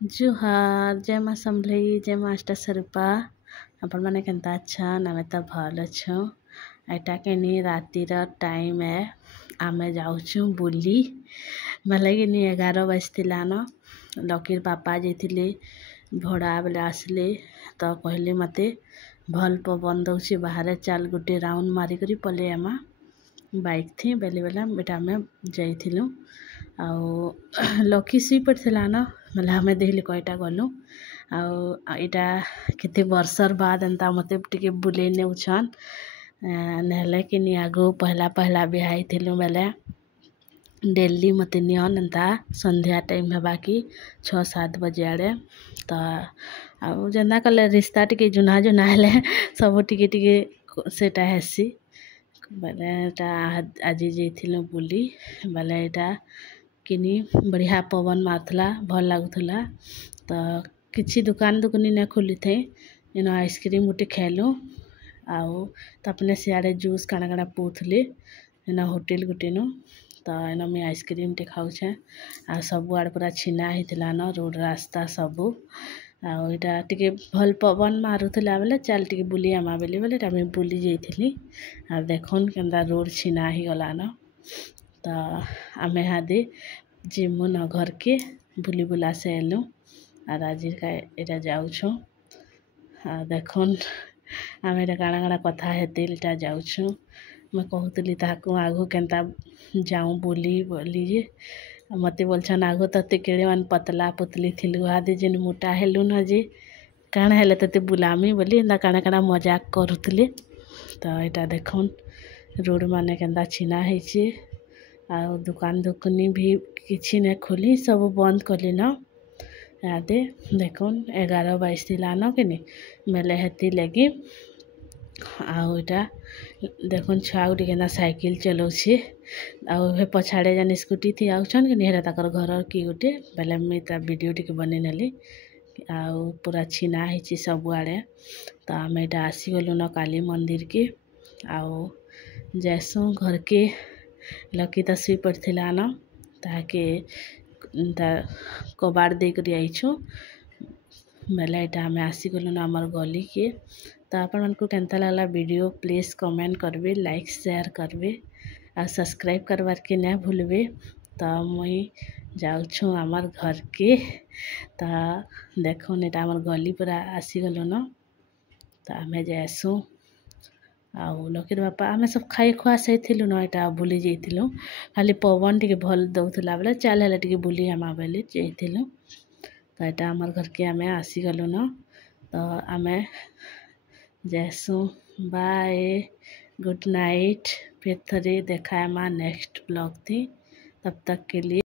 जुहार जय माँ समलई जय माँ अष्टस्वरूपा आपण मैंने केन्ता अच्छन आमे तो भल अच्छु एटा केनी रातिर टाइम है आमे जाऊँ बुली भले कि 11 बजतिलान लकीर पापा जाइथिले भड़ा बेले आसले तो कहले मते भल पवन दउछि बाहर चल गुटे राउंड मारिकरी पले आमा बाइक थी बेले बेला बेटा आमे जाइथिलु आउ लकी सुई पड़थिला न मतलब हमें देखली कयटा गलु आउ इटा केते वर्षर बाद एंता मते टिके बुले नेउछन नेहले कि नि आगो पहला पहला बिहाई थिलु बेले डेली मते नियन एंता संध्या टाइम हेबा कि 6-7 बजे आड़े तो आउ जेंदा कले रिश्ता टिके जुना जुना हेले सब टिके टिके सेटा हेसी बेले एटा आज जाइथिलु बुली बेले एटा किनी बढ़िया पवन मारथला भल लागुथला तो किछि दुकान दुकानी ने खुली थे इनो आइसक्रीम गुटे खेलु आउ तपने सियाड़े जूस काना काना पूथली इनो होटल गुटे नु तो इनो मैं आइसक्रीम टे खाउछे आ सब आड़ पूरा छिना हितला न रोड रास्ता सब आउ इटा टिके भल पवन मारुथला बेले चल टिके बुली आमा बेले बेले आमे बुली जाइथिली आ देखुन केनदा रोड छिना ही गला न तो आमे हादे जिमु न घर के बुली बुला से एलु और आज एटा जाऊछु देखुन आमे एटा काना काना कथा हेते एटा जाऊछु मैं कहूतली ताकू आगो केनता जाऊँ बुली बोली जे मते बोलछन आगो तते केड़े मान पतला पुतली थिलु आदे जेन मोटा हेलु न जे काना हेले तते बुलामी बोली ना काना काना मजाक करूतले तो एटा देखुन रोड माने केनता छिना हेछि आ दुकान दुकानी भी किछि ने खोली सब बंद कली न यादे देखुन 11 बजतिला न केनी मेले हेती लगी आउ इटा देखुन छुआ गुटे केना साइकिल चलौछि आउ हे पछाड़े जन स्कूटी थी आउछन कि हेरा ताकर घर की गुटे बेले मैं ता वीडियो टिके बने नेली आउ पूरा छिना हेछि सब आड़े तो आमे एटा आसी गलु न काली मंदिर के आउ जैसु घर के लकी तो सुई पड़थिला न ताके कबाड़ दे करी आइछु बेले एटा हमें आसी गलु न हमर गली के तो आपण मानकु केनता लागला वीडियो प्लीज कमेंट करबे लाइक शेयर करबे आ सब्सक्राइब करबार के ना भूलबे तो मुई जाऊछु हमर घर के तो देखुन एटा हमर गली पूरा आसी गलु न तो आमे जाएसु आउ लकीर बापा आमे सब खाई खुआ सहिथिलु न एटा बुली जाइथिलु खाली पवन टिके भल दउथला बेले चल हेले टिके बुली आमा बेले जाइथिलु तो एटा हमर घर के आमे आसी गलु न तो आमे जैसु बाय गुड नाइट फिर थोड़ी देखा आमा नेक्स्ट ब्लॉग थी तब तक के लिए।